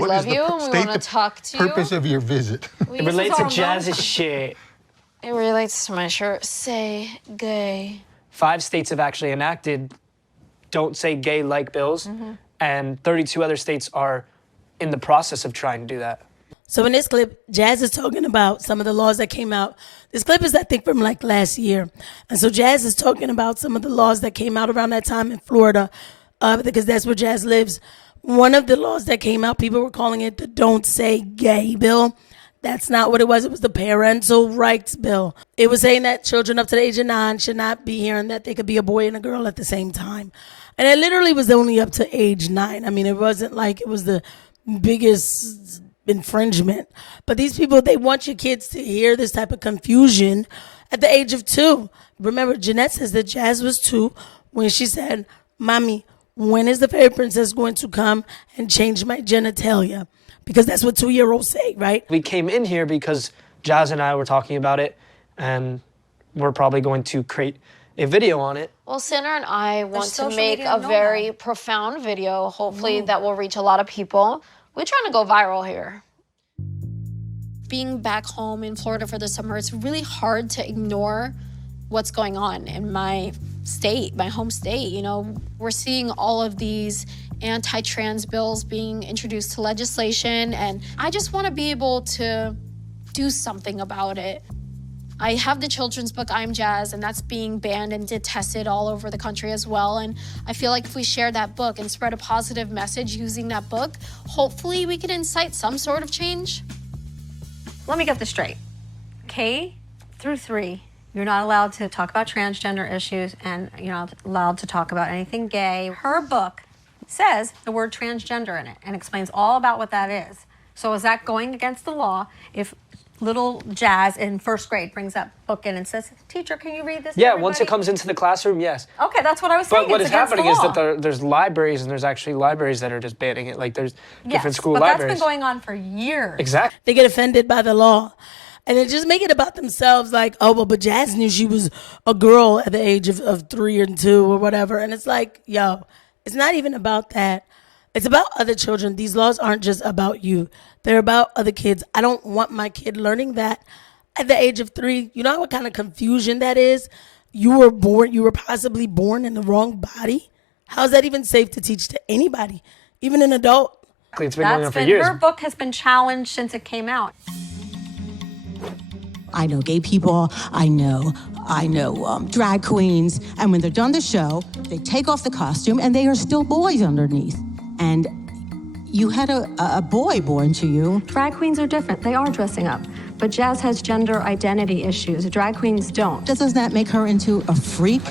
we love you and we want to talk to you. Purpose of your visit. It relates to Jazz's shit. It relates to my shirt. Say gay. 5 states have actually enacted don't say gay like bills, and 32 other states are in the process of trying to do that. So in this clip, Jazz is talking about some of the laws that came out. This clip is, I think, from like last year. And so Jazz is talking about some of the laws that came out around that time in Florida, because that's where Jazz lives. One of the laws that came out, people were calling it the Don't Say Gay bill. That's not what it was. It was the Parental Rights Bill. It was saying that children up to the age of 9 should not be hearing that they could be a boy and a girl at the same time. And it literally was only up to age 9. I mean, it wasn't like it was the biggest infringement. But these people, they want your kids to hear this type of confusion at the age of 2. Remember, Jeanette says that Jazz was 2 when she said, "Mommy, when is the fairy princess going to come and change my genitalia?" Because that's what 2-year-olds say, right? We came in here because Jazz and I were talking about it, and we're probably going to create a video on it. Well, Sinner and I want to make a very profound video, hopefully that will reach a lot of people. We're trying to go viral here. Being back home in Florida for the summer, it's really hard to ignore what's going on in my state, my home state. You know, we're seeing all of these anti-trans bills being introduced to legislation, and I just want to be able to do something about it. I have the children's book, I'm Jazz, and that's being banned and detested all over the country as well. And I feel like if we share that book and spread a positive message using that book, hopefully we can incite some sort of change. Let me get this straight. K through 3, you're not allowed to talk about transgender issues, and you're not allowed to talk about anything gay. Her book says the word transgender in it and explains all about what that is. So is that going against the law if little Jazz in 1st grade brings that book in and says, "Teacher, can you read this?" Yeah, once it comes into the classroom, yes. Okay, that's what I was saying. But what is happening is that there's libraries, and there's actually libraries that are just banning it. Like there's different school libraries. But that's been going on for years. Exactly. They get offended by the law. And they just make it about themselves, like, oh, well, but Jazz knew she was a girl at the age of 3 and 2 or whatever. And it's like, yo, it's not even about that. It's about other children. These laws aren't just about you. They're about other kids. I don't want my kid learning that at the age of 3. You know what kind of confusion that is? You were possibly born in the wrong body. How is that even safe to teach to anybody, even an adult? It's been going on for years. Her book has been challenged since it came out. I know gay people, I know drag queens, and when they're done the show, they take off the costume and they are still boys underneath. And you had a boy born to you. Drag queens are different. They are dressing up. But Jazz has gender identity issues. Drag queens don't. Does that make her into a freak?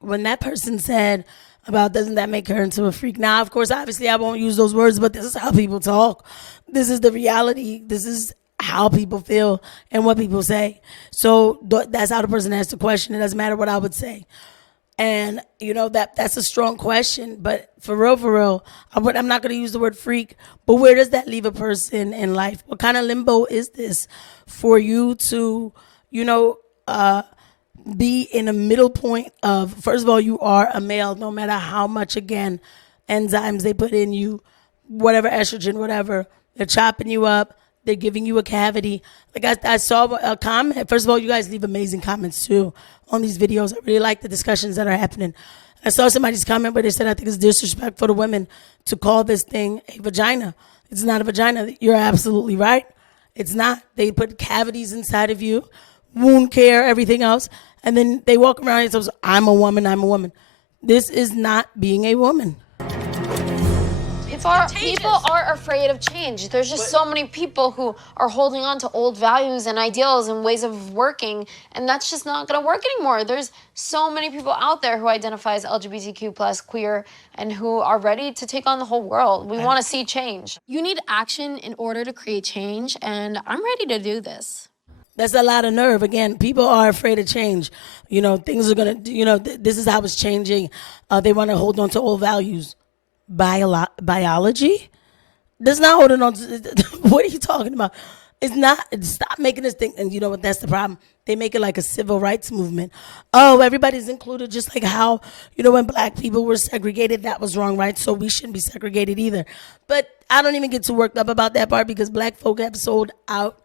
When that person said about doesn't that make her into a freak? Now, of course, obviously I won't use those words, but this is how people talk. This is the reality. This is how people feel and what people say. So that's how the person asks the question. It doesn't matter what I would say. And, you know, that's a strong question. But for real, I'm not going to use the word freak. But where does that leave a person in life? What kind of limbo is this for you to, you know, be in a middle point of, first of all, you are a male, no matter how much, again, enzymes they put in you, whatever estrogen, whatever, they're chopping you up, they're giving you a cavity. Like I saw a comment. First of all, you guys leave amazing comments too on these videos. I really like the discussions that are happening. I saw somebody's comment where they said, I think it's disrespectful to women to call this thing a vagina. It's not a vagina. You're absolutely right. It's not. They put cavities inside of you, wound care, everything else. And then they walk around and say, I'm a woman. This is not being a woman. People are afraid of change. There's just so many people who are holding on to old values and ideals and ways of working, and that's just not going to work anymore. There's so many people out there who identify as LGBTQ plus queer and who are ready to take on the whole world. We want to see change. You need action in order to create change, and I'm ready to do this. That's a lot of nerve. Again, people are afraid of change. You know, things are going to, you know, this is how it's changing. They want to hold on to old values. Biology? That's not holding on to, what are you talking about? It's not, stop making this thing, and you know what, that's the problem. they make it like a civil rights movement. Oh, everybody's included, just like how, when black people were segregated, that was wrong, right? So we shouldn't be segregated either. But I don't even get too worked up about that part because black folk have sold out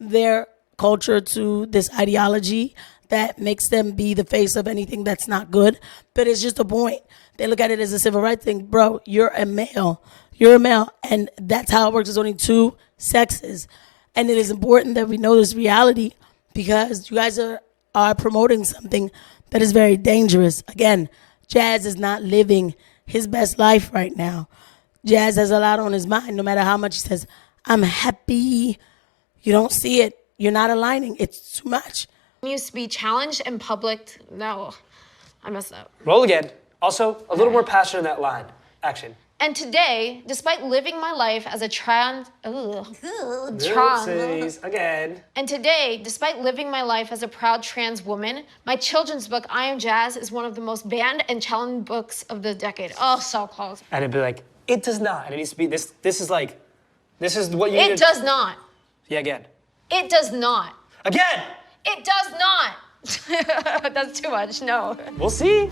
their culture to this ideology that makes them be the face of anything that's not good. But it's just a point. They look at it as a civil rights thing. Bro, you're a male. You're a male. And that's how it works. There's only two sexes. And it is important that we know this reality because you guys are promoting something that is very dangerous. Again, Jazz is not living his best life right now. Jazz has a lot on his mind, no matter how much he says, I'm happy. You don't see it. You're not aligning. It's too much. Used to be challenged in public. No, I messed up. Roll again. Also, a little more passion in that line. Action. And today, despite living my life as a Oopsies. Again. And today, despite living my life as a proud trans woman, my children's book, I Am Jazz, is one of the most banned and challenged books of the decade. Oh, so close. And it'd be like, it does not. And it needs to be, this is what you need. It does not. Yeah, again. It does not. Again! It does not. That's too much, no. We'll see.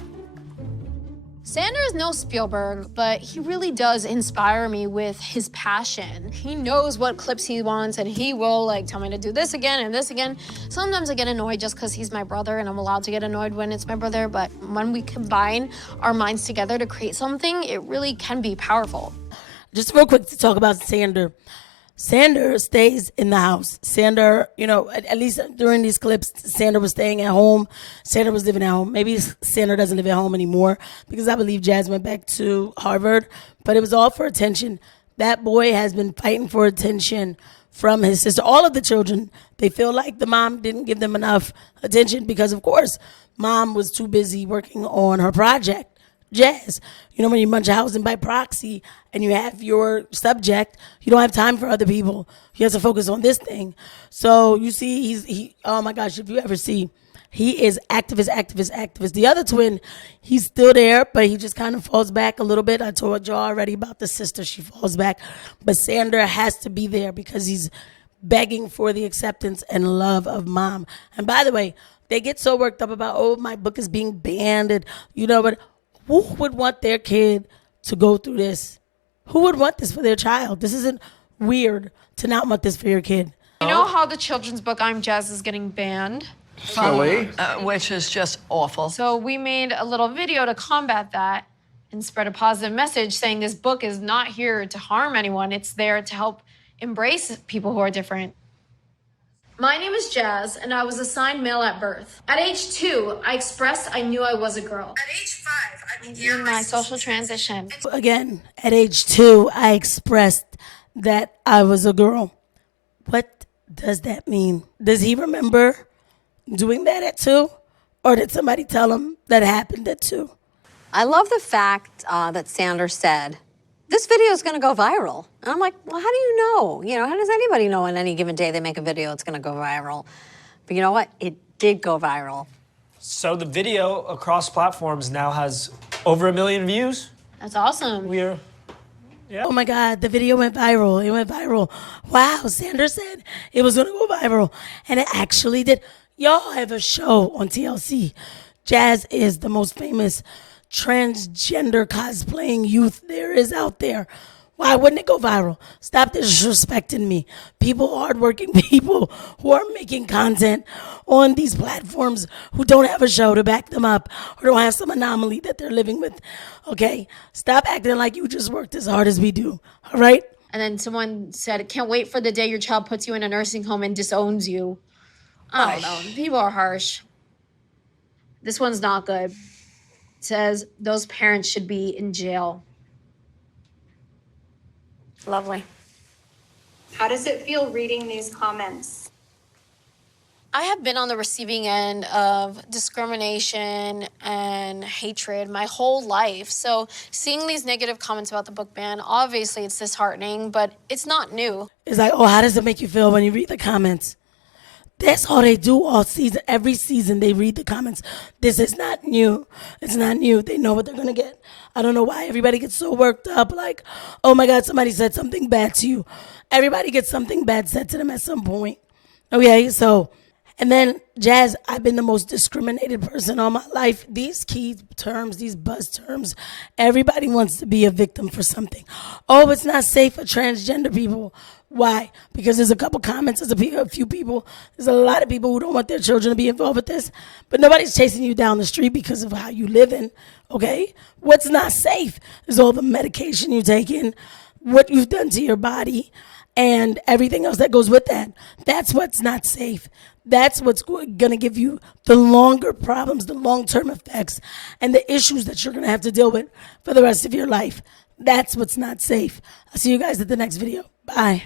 Sander is no Spielberg, but he really does inspire me with his passion. He knows what clips he wants, and he will tell me to do this again and this again. Sometimes I get annoyed just because he's my brother, and I'm allowed to get annoyed when it's my brother, but when we combine our minds together to create something, it really can be powerful. Just real quick to talk about Sander. Sander stays in the house. Sander, at least during these clips, Sander was staying at home. Sander was living at home. Maybe Sander doesn't live at home anymore because I believe Jazz went back to Harvard, but it was all for attention. That boy has been fighting for attention from his sister. All of the children, they feel like the mom didn't give them enough attention because, of course, mom was too busy working on her project. Jazz, when you munch a housing by proxy and you have your subject, you don't have time for other people. You have to focus on this thing. So you see, he oh my gosh, if you ever see, he is activist. The other twin, he's still there, but he just kind of falls back a little bit. I told you already about the sister, she falls back. But Sander has to be there because he's begging for the acceptance and love of mom. And by the way, they get so worked up about, oh, my book is being banned, but who would want their kid to go through this? Who would want this for their child? This isn't weird to not want this for your kid. You know how the children's book, I'm Jazz, is getting banned? Really? Which is just awful. So we made a little video to combat that and spread a positive message saying this book is not here to harm anyone. It's there to help embrace people who are different. My name is Jazz, and I was assigned male at birth. At age 2, I expressed I knew I was a girl. At age 5, I began my social transition. Again, at age 2, I expressed that I was a girl. What does that mean? Does he remember doing that at 2? Or did somebody tell him that happened at 2? I love the fact that Sanders said, this video is going to go viral. And I'm like, well, how do you know? How does anybody know on any given day they make a video it's going to go viral? But you know what? It did go viral. So the video across platforms now has over 1 million views. That's awesome. Yeah. Oh my God, the video went viral. It went viral. Wow, Sanders said it was going to go viral. And it actually did. Y'all have a show on TLC. Jazz is the most famous transgender cosplaying youth there is out there. Why wouldn't it go viral? Stop disrespecting me. People, hardworking people who are making content on these platforms who don't have a show to back them up or don't have some anomaly that they're living with. Okay? Stop acting like you just worked as hard as we do. All right? And then someone said, can't wait for the day your child puts you in a nursing home and disowns you. I don't know. People are harsh. This one's not good. It says those parents should be in jail. Lovely. How does it feel reading these comments? I have been on the receiving end of discrimination and hatred my whole life. So seeing these negative comments about the book ban, obviously it's disheartening, but it's not new. It's like, oh, how does it make you feel when you read the comments? That's all they do all season. Every season they read the comments. This is not new. It's not new. They know what they're going to get. I don't know why everybody gets so worked up like, oh my God, somebody said something bad to you. Everybody gets something bad said to them at some point. Okay, so And then, Jazz, I've been the most discriminated person all my life. These key terms, these buzz terms, everybody wants to be a victim for something. Oh, it's not safe for transgender people. Why? Because there's a couple comments, there's a few people, there's a lot of people who don't want their children to be involved with this, but nobody's chasing you down the street because of how you live in, okay? What's not safe is all the medication you're taking, what you've done to your body, and everything else that goes with that. That's what's not safe. That's what's going to give you the longer problems, the long-term effects, and the issues that you're going to have to deal with for the rest of your life. That's what's not safe. I'll see you guys at the next video. Bye.